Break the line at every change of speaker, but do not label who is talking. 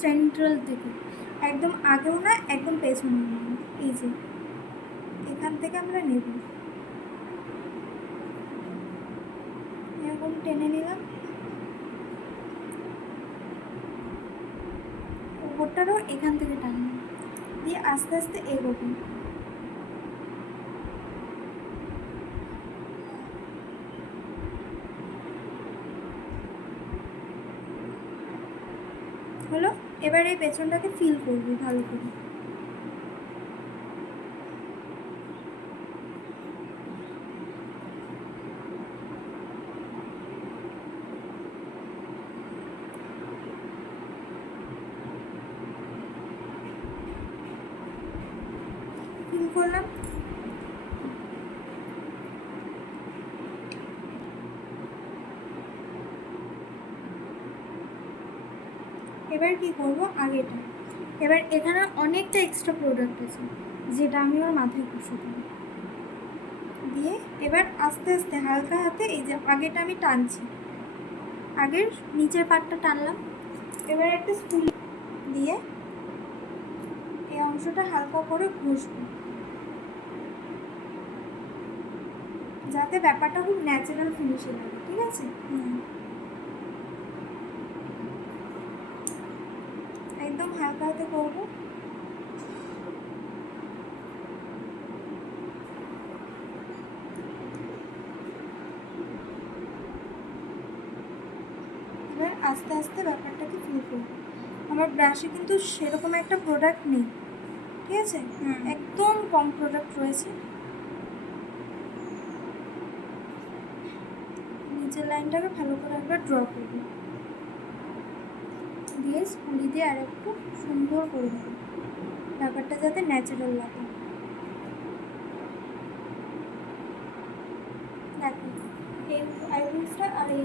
Central থেকে একদম আগেও না, একদম পেছনেও না। এই যে, এখান থেকে আমরা নেব। এরকম টেনে নিলাম। ওপরটারও এখান থেকে টানলাম। দিয়ে আস্তে আস্তে এগোবো। হলো এবার এই পেছনটাকে ফিল করবি ভালো করে। ফিল করলাম। এবার কি করব? আগেটা এবার এখানে অনেকটা এক্সট্রা প্রোডাক্ট আছে, যেটা আমি ওর মাথায় বসে দেবো। দিয়ে এবার আস্তে আস্তে, হালকা হাতে এই যে আগেটা আমি টানছি, আগের নিচের পাটটা টানলাম। এবার একটা স্পুল দিয়ে এই অংশটা হালকা করে ঘষবো। যাতে ব্যাপারটা খুব ন্যাচারাল ফিনিশিং হবে ঠিক আছে? হুম। একদম হালকা হাতে করব। এবার আস্তে আস্তে ব্যাপারটাকে ফিল করব। আমার ব্রাশে কিন্তু সেরকম একটা প্রোডাক্ট নেই। ঠিক আছে। একদম কম প্রোডাক্ট রয়েছে। নিচের লাইনটাকে ভালো করে একবার ড্র করব। দিয়ে স্কুলি দিয়ে আর একটু সুন্দর করে দেবো ব্যাপারটা যাতে ন্যাচারাল লাগে। আর এই